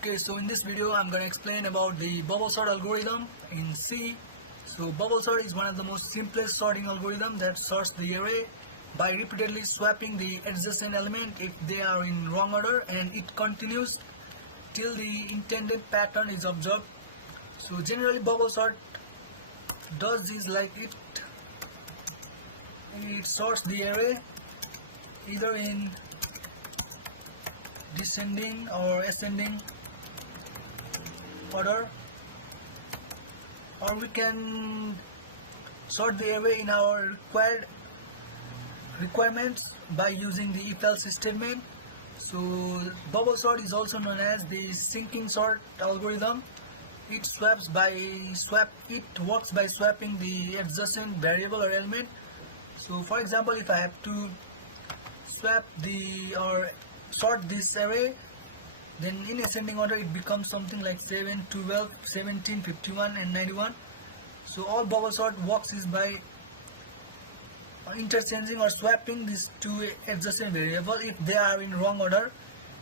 Okay, so in this video I'm going to explain about the bubble sort algorithm in C. So bubble sort is one of the most simplest sorting algorithm that sorts the array by repeatedly swapping the adjacent element if they are in wrong order, and it continues till the intended pattern is observed. So generally bubble sort does is like it sorts the array either in descending or ascending order, or we can sort the array in our requirements by using the if else statement. So bubble sort is also known as the sinking sort algorithm. It works by swapping the adjacent variable or element. So for example, if I have to sort this array, then in ascending order it becomes something like 7, 12, 17, 51 and 91. So all bubble sort works is by interchanging or swapping these two adjacent variables if they are in wrong order.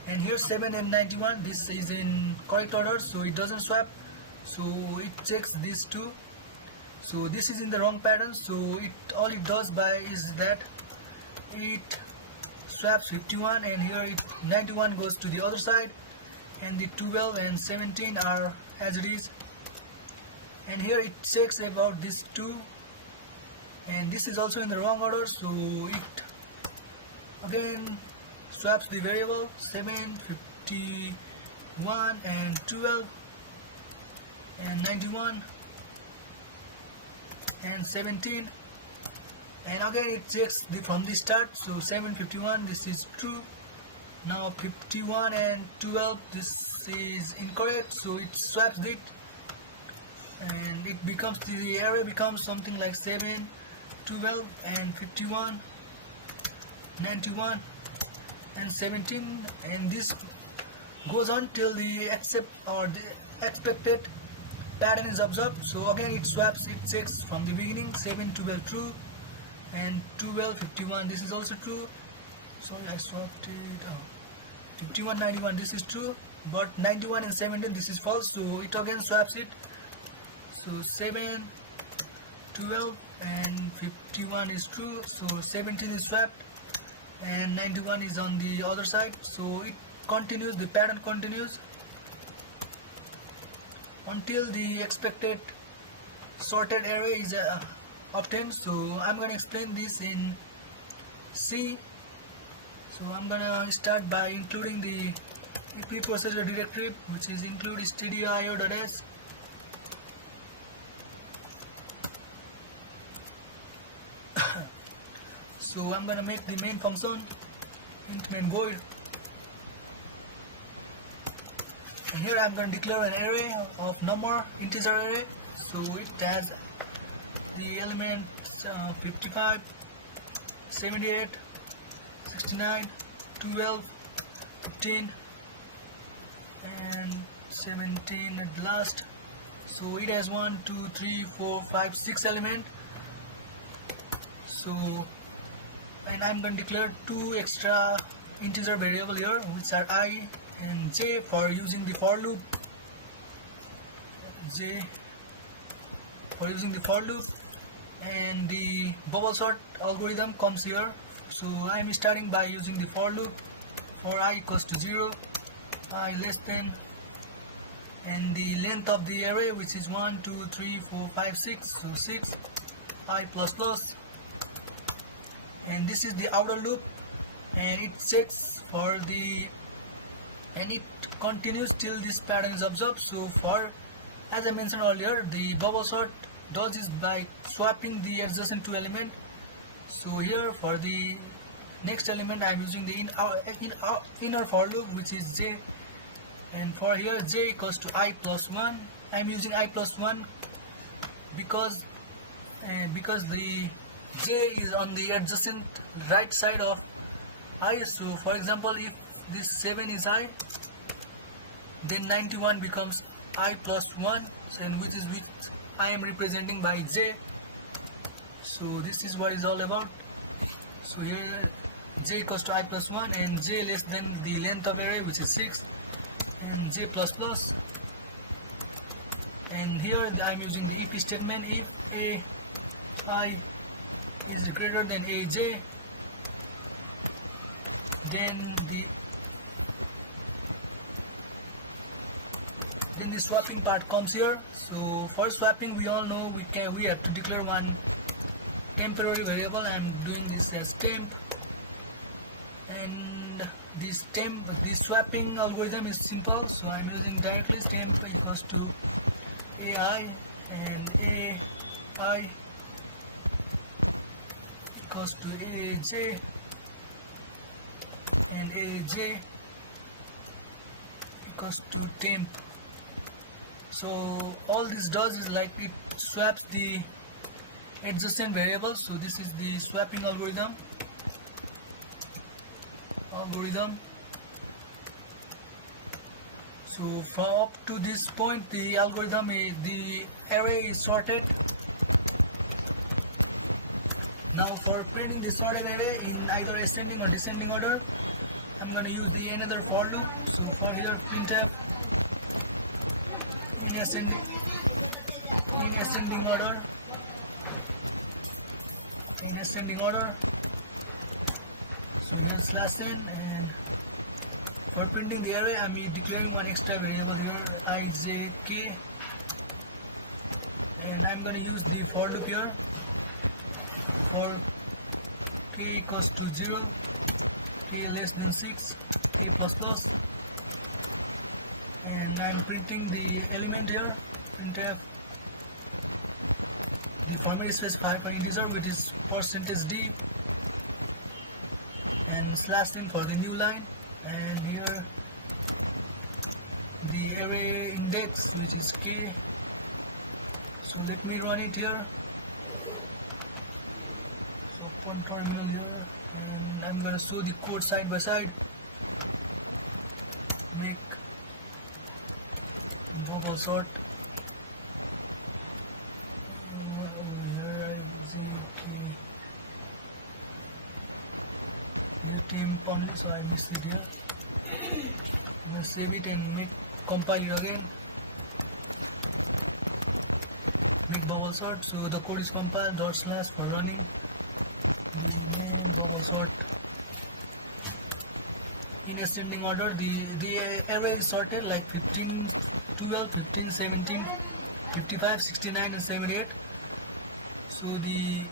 And here 7 and 91, this is in correct order, so it doesn't swap, so it checks these two. So this is in the wrong pattern, so all it does is that it swaps 51, and here 91 goes to the other side, and the 12 and 17 are as it is. And here it checks about these two, and this is also in the wrong order, so it again swaps the variable 7, 51 and 12 and 91 and 17, and again it checks from the start. So 7, 51, this is true. Now 51 and 12, this is incorrect, so it swaps it, and the array becomes something like 7, 12 and 51, 91 and 17, and this goes on till the expected pattern is observed. So again it checks from the beginning. 7, 12 true, and 12, 51, this is also true. Sorry, I swapped it. 51, 91, this is true, but 91 and 17, this is false, so it again swaps it. So 7, 12 and 51 is true, so 17 is swapped, and 91 is on the other side. So it continues, the pattern continues until the expected sorted array is obtained. So I'm going to explain this in C. So I'm going to start by including the preprocessor directory, which is include stdio.io.s. So I'm going to make the main function int main void, and here I'm going to declare an array of number, integer array. So it has the elements 55, 78, 69, 12, 15 and 17 at last. So it has 1, 2, 3, 4, 5, 6 elements. So, and I'm going to declare two extra integer variable here, which are I and j for using the for loop. And the bubble sort algorithm comes here. So I'm starting by using the for loop for I equals to 0, I less than, and the length of the array, which is 1, 2, 3, 4, 5, 6, so 6, I plus plus, and this is the outer loop, and it checks and it continues till this pattern is observed. So as I mentioned earlier, the bubble sort does is by swapping the adjacent two element. So here for the next element I am using the inner for loop, which is j, and for here j equals to I plus 1. I am using I plus 1 because the j is on the adjacent right side of I. So for example, if this 7 is I, then 91 becomes I plus 1, and which I am representing by j. So this is what is all about. So here j equals to I plus 1 and j less than the length of array, which is 6, and J++, and here I'm using the if statement. If AI is greater than AJ, then the swapping part comes here. So for swapping, we all know we have to declare one temporary variable. I'm doing this as temp, and this swapping algorithm is simple, so I'm using directly temp equals to AI, and AI equals to AJ, and AJ equals to temp. So all this does is like it swaps the adjacent variables. So this is the swapping algorithm. So from up to this point, the array is sorted. Now for printing the sorted array in either ascending or descending order, I'm going to use the another for loop. So for here, printf in ascending order. So here /n, and for printing the array, I'm declaring one extra variable here, ijk, and I'm going to use the for loop here for k equals to 0, k less than 6, k plus plus, and I'm printing the element here, printf the format specifier for integer, which is %d, and /n for the new line, and here the array index, which is k. So let me run it here. So open terminal here, and I'm gonna show the code side by side. Make bubble sort. Over here I see here temp only, so I missed it here. I'm gonna save it and compile it again. Make bubble sort. So the code is compiled, / for running. The name bubble sort in ascending order. The array is sorted like 15, 12, 15, 17, 55, 69, and 78. So the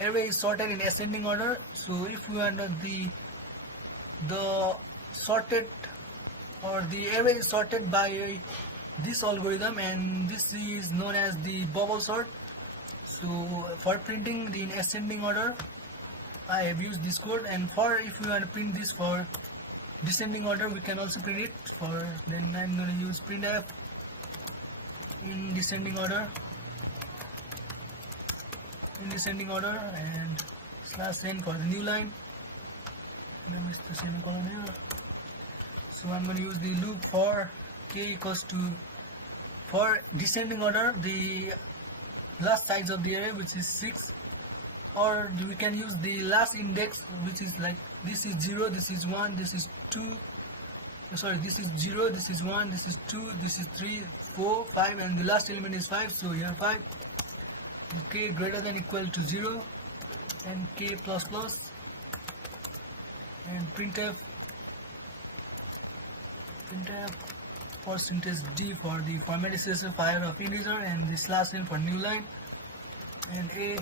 array is sorted in ascending order. So if we want the sorted, or the array is sorted by this algorithm, and this is known as the bubble sort. So for printing in ascending order, I have used this code, and if we want to print this for descending order, we can also print it. Then I'm going to use printf in descending order, and /n for the new line. I missed the semicolon here. So I'm going to use the loop for k equals to, for descending order, the last size of the array, which is 6, or we can use the last index, which is like this is 0, this is 1, this is 2, sorry, this is 0, this is 1, this is 2, this is 3, 4, 5, and the last element is 5. So here 5, k greater than equal to 0, and k plus plus, and printf %d for the format specifier of integer, and the /n for new line, and k,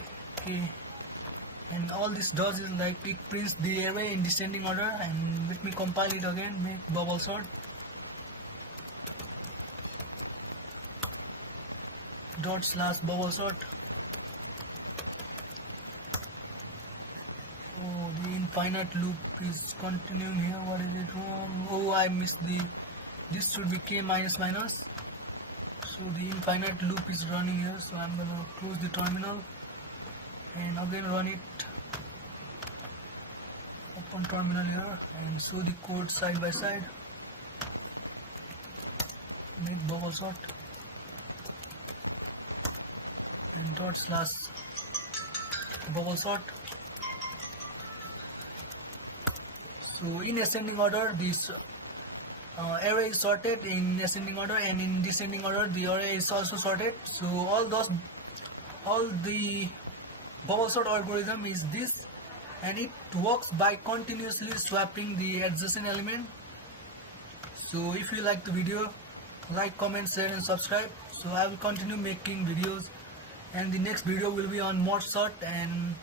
and all this does is like it prints the array in descending order. And let me compile it again. Make bubble sort /bubble sort. Oh, the infinite loop is continuing here. What is it wrong? Oh, I missed this should be k minus minus. So the infinite loop is running here. So I'm gonna close the terminal and again run it. Open terminal here and show the code side by side. Make bubble sort and /bubble sort. So in ascending order, this array is sorted in ascending order, and in descending order the array is also sorted. So all the bubble sort algorithm is this, and it works by continuously swapping the adjacent element. So if you like the video, like, comment, share and subscribe. So I will continue making videos, and the next video will be on mod sort and